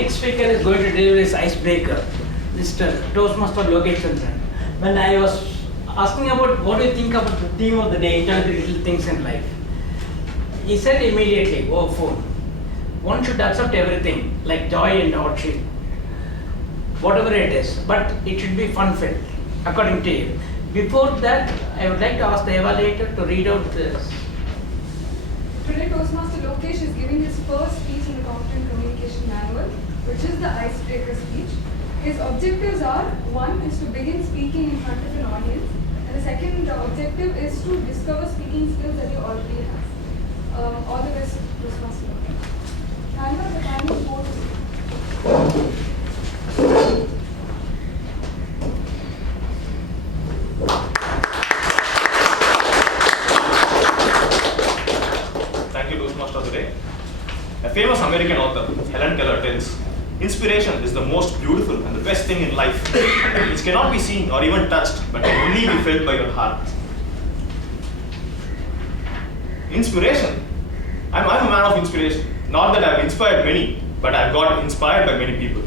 next speaker is going to deliver his icebreaker, Mr. Toastmaster Lokesh. When I was asking about what do you think about the theme of the day, enjoy the little things in life, he said immediately, oh phone, one should accept everything like joy and hardship, whatever it is, but it should be fun-filled, according to you. Before that, I would like to ask the evaluator to read out this. Today, Toastmaster Lokesh is giving his first speech in the Competent Communication Manual, which is the icebreaker speech. His objectives are, one is to begin speaking in front of an audience, and the second objective is to discover speaking skills that you already have. All the best, Toastmaster Lokesh. Timer, the time is 4 to 6. A famous American author, Helen Keller, tells, inspiration is the most beautiful and the best thing in life, which cannot be seen or even touched, but can only be felt by your heart. Inspiration. I'm a man of inspiration. Not that I've inspired many, but I've got inspired by many people.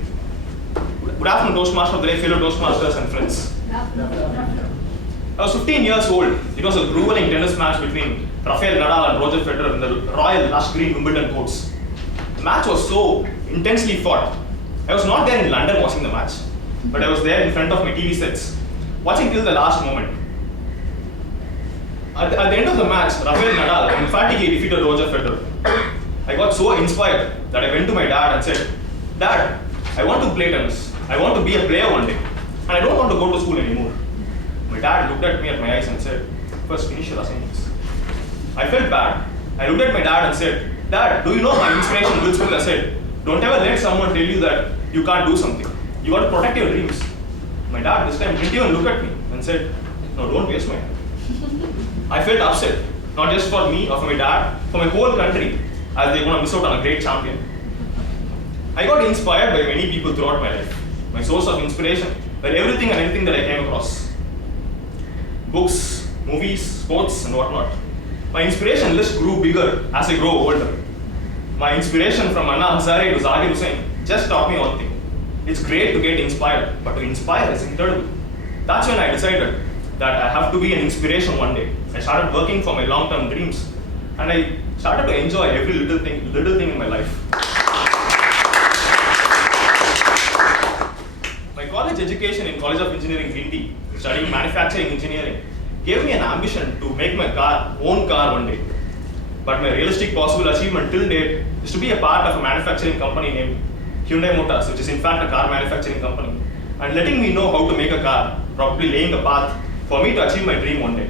Good afternoon, Toastmaster of the day, fellow Toastmasters and friends. I was 15 years old. It was a grueling tennis match between Rafael Nadal and Roger Federer in the royal lush green Wimbledon courts. The match was so intensely fought. I was not there in London watching the match, but I was there in front of my TV sets, watching till the last moment. At the end of the match, Rafael Nadal emphatically defeated Roger Federer. I got so inspired that I went to my dad and said, Dad, I want to play tennis. I want to be a player one day, and I don't want to go to school anymore. My dad looked at me at my eyes and said, first finish your assignments. I felt bad. I looked at my dad and said, Dad, do you know my inspiration Will Smith has said, don't ever let someone tell you that you can't do something. You got to protect your dreams. My dad this time didn't even look at me and said, no, don't waste my time. I felt upset, not just for me or for my dad, for my whole country, as they're going to miss out on a great champion. I got inspired by many people throughout my life. My source of inspiration were everything and anything that I came across. Books, movies, sports, and whatnot. My inspiration list grew bigger as I grew older. My inspiration from Anna Hazare to Zakir Hussain just taught me one thing. It's great to get inspired, but to inspire is incredible. That's when I decided that I have to be an inspiration one day. I started working for my long-term dreams, and I started to enjoy every little thing in my life. My college education in College of Engineering, Hindi, studying manufacturing engineering, gave me an ambition to make my own car one day. But my realistic possible achievement till date is to be a part of a manufacturing company named Hyundai Motors, which is in fact a car manufacturing company, and letting me know how to make a car, probably laying the path for me to achieve my dream one day.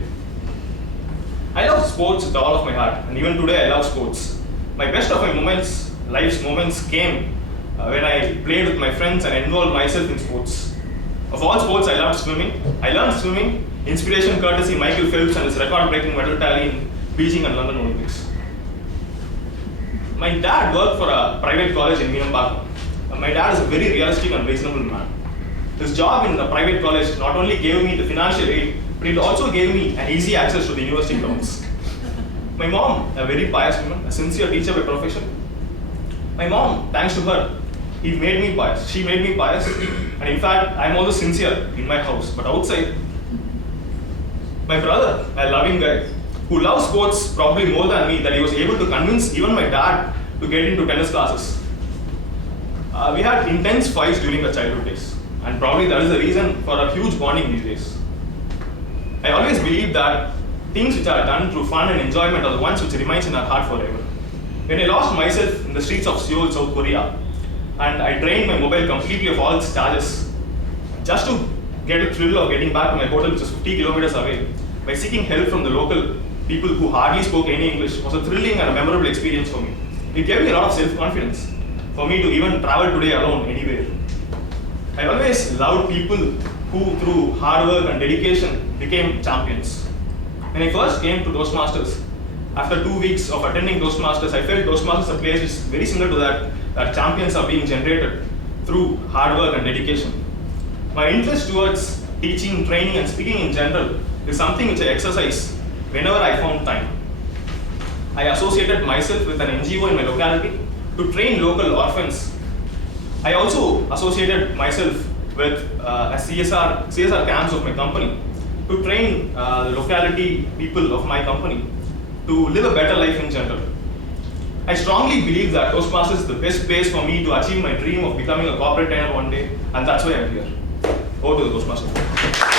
I love sports with all of my heart, and even today I love sports. My best of my moments, life's moments came when I played with my friends and involved myself in sports. Of all sports, I loved swimming. I learned swimming, inspiration courtesy Michael Phelps and his record-breaking medal tally in Beijing and London Olympics. My dad worked for a private college in Myanmar. My dad is a very realistic and reasonable man. His job in the private college not only gave me the financial aid, but it also gave me an easy access to the university grounds. My mom, a very pious woman, a sincere teacher by profession. My mom, thanks to her, she made me pious, and in fact, I am also sincere in my house, but outside. My brother, a loving guy, who loves sports probably more than me, that he was able to convince even my dad to get into tennis classes. We had intense fights during our childhood days, and probably that is the reason for a huge bonding these days. I always believe that things which are done through fun and enjoyment are the ones which remains in our heart forever. When I lost myself in the streets of Seoul, South Korea, and I drained my mobile completely of all its charges, just to get a thrill of getting back to my hotel, which was 50 kilometers away, by seeking help from the local people who hardly spoke any English, was a thrilling and a memorable experience for me. It gave me a lot of self-confidence for me to even travel today alone anywhere. I always loved people who, through hard work and dedication, became champions. When I first came to Toastmasters, after 2 weeks of attending Toastmasters, I felt Toastmasters is a place which is very similar to that champions are being generated through hard work and dedication. My interest towards teaching, training, and speaking in general is something which I exercise whenever I found time. I associated myself with an NGO in my locality to train local orphans I also associated myself with a CSR camps of my company to train the locality people of my company to live a better life in general. I strongly believe that Toastmasters is the best place for me to achieve my dream of becoming a corporate trainer one day, and that's why I'm here. Over to the Toastmasters.